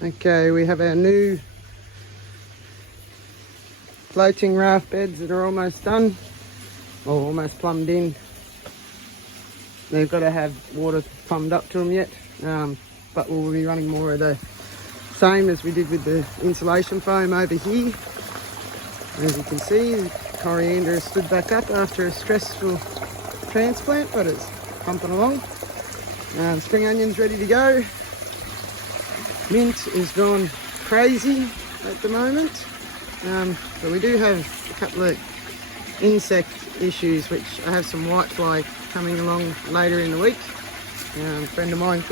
Okay, we have our new floating raft beds that are almost done, or almost plumbed in. They've got to have water plumbed up to them yet, but we'll be running more of the same as we did with the insulation foam over here. As you can see, the coriander has stood back up after a stressful transplant, but it's pumping along. Spring onion's ready to go. Mint is gone crazy at the moment, but we do have a couple of insect issues, which I have some whitefly coming along later in the week. A friend of mine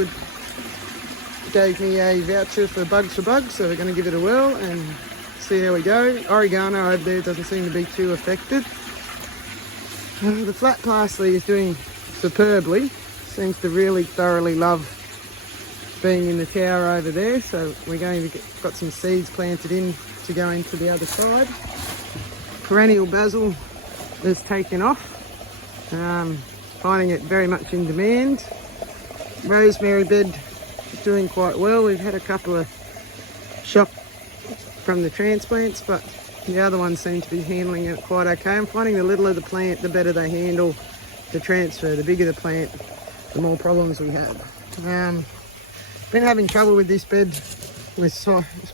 gave me a voucher for bugs, so we're going to give it a whirl and see how we go. Oregano over there doesn't seem to be too affected. The flat parsley is doing superbly. Seems to really thoroughly love being in the tower over there, so we're going to got some seeds planted in to go into the other side. Perennial basil has taken off, finding it very much in demand. Rosemary bed doing quite well. We've had a couple of shock from the transplants, but the other ones seem to be handling it quite okay. I'm finding the littler the plant, the better they handle the transfer. The bigger the plant, the more problems we have. Been having trouble with this bed with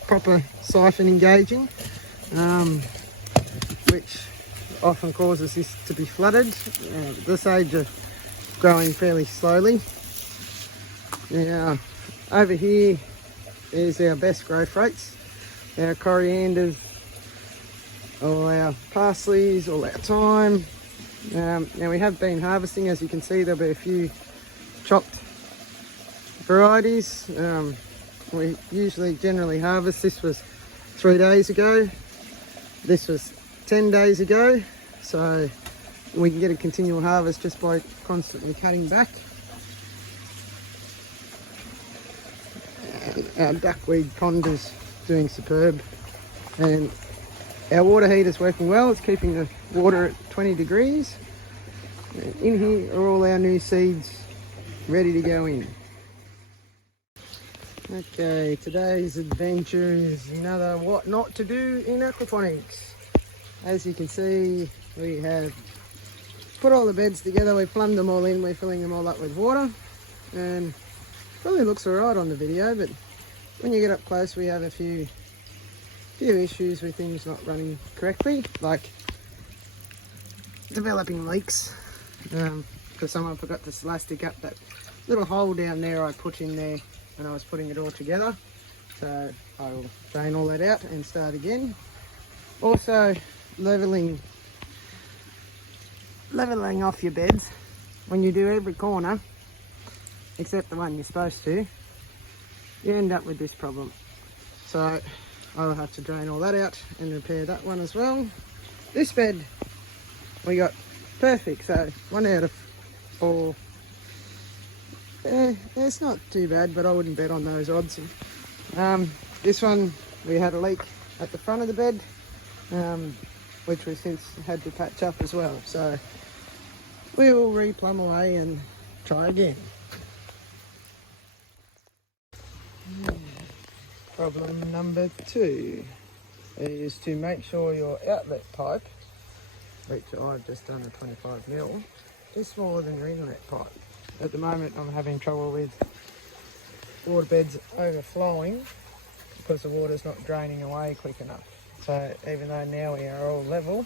proper siphon engaging, which often causes this to be flooded. The sage are growing fairly slowly. Now, over here is our best growth rates. Our corianders, all our parsleys, all our thyme. Now we have been harvesting, as you can see. There'll be a few chopped varieties. We generally harvest. This was 3 days ago. This was 10 days ago. So we can get a continual harvest just by constantly cutting back. And our duckweed pond is doing superb. And our water heater's working well. It's keeping the water at 20 degrees. And in here are all our new seeds ready to go in. Okay, today's adventure is another what not to do in aquaponics. As you can see, we have put all the beds together, we plumbed them all in, we're filling them all up with water, and probably looks alright on the video, but when you get up close we have a few issues with things not running correctly, like developing leaks, because someone forgot to elastic up that little hole down there I put in there when I was putting it all together. So I will drain all that out and start again. Also, leveling off your beds. When you do every corner except the one you're supposed to, you end up with this problem. So I'll have to drain all that out and repair that one as well. This bed we got perfect, so 1 out of 4. It's not too bad, but I wouldn't bet on those odds. This one, we had a leak at the front of the bed, which we since had to patch up as well. So we will re-plumb away and try again. Problem number 2 is to make sure your outlet pipe, which I've just done a 25mm, is smaller than your inlet pipe. At the moment I'm having trouble with water beds overflowing because the water's not draining away quick enough. So even though now we are all level,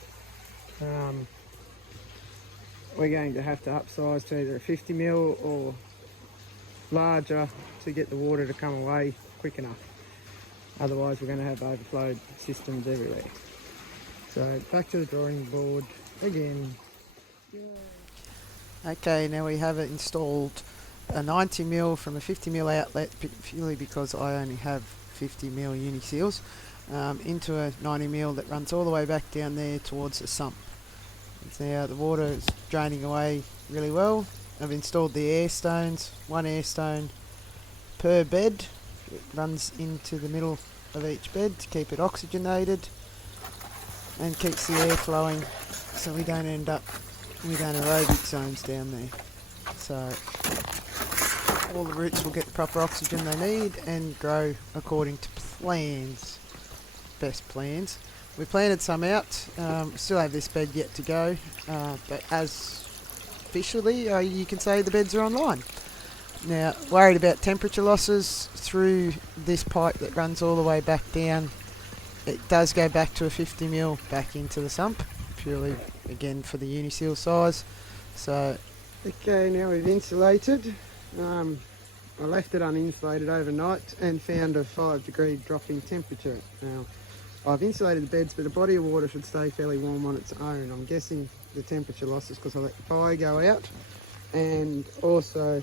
we're going to have to upsize to either a 50mm or larger to get the water to come away quick enough. Otherwise we're going to have overflowed systems everywhere. So back to the drawing board again. Okay, now we have it installed a 90mm from a 50mm outlet, purely because I only have 50mm uni seals, into a 90mm that runs all the way back down there towards the sump. Now the water is draining away really well. I've installed the air stones, 1 air stone per bed. It runs into the middle of each bed to keep it oxygenated and keeps the air flowing, so we don't end up with anaerobic zones down there. So all the roots will get the proper oxygen they need and grow according to plans, best plans. We planted some out, still have this bed yet to go, but as officially you can say the beds are online. Now, worried about temperature losses through this pipe that runs all the way back down. It does go back to a 50mm back into the sump, purely again for the uniseal size. So okay, now we've insulated. I left it uninsulated overnight and found a 5-degree drop in temperature. Now, I've insulated the beds, but the body of water should stay fairly warm on its own. I'm guessing the temperature losses because I let the fire go out, and also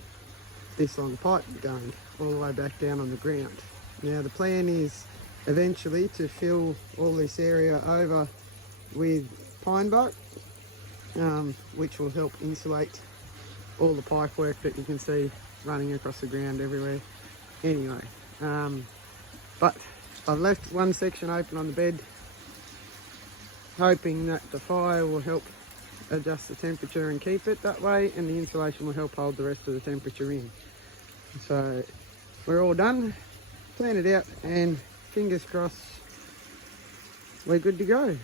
this long pipe going all the way back down on the ground. Now the plan is eventually to fill all this area over with pine bark, which will help insulate all the pipe work that you can see running across the ground everywhere. Anyway, but I've left one section open on the bed, hoping that the fire will help adjust the temperature and keep it that way, and the insulation will help hold the rest of the temperature in. So we're all done, plan it out, and fingers crossed we're good to go.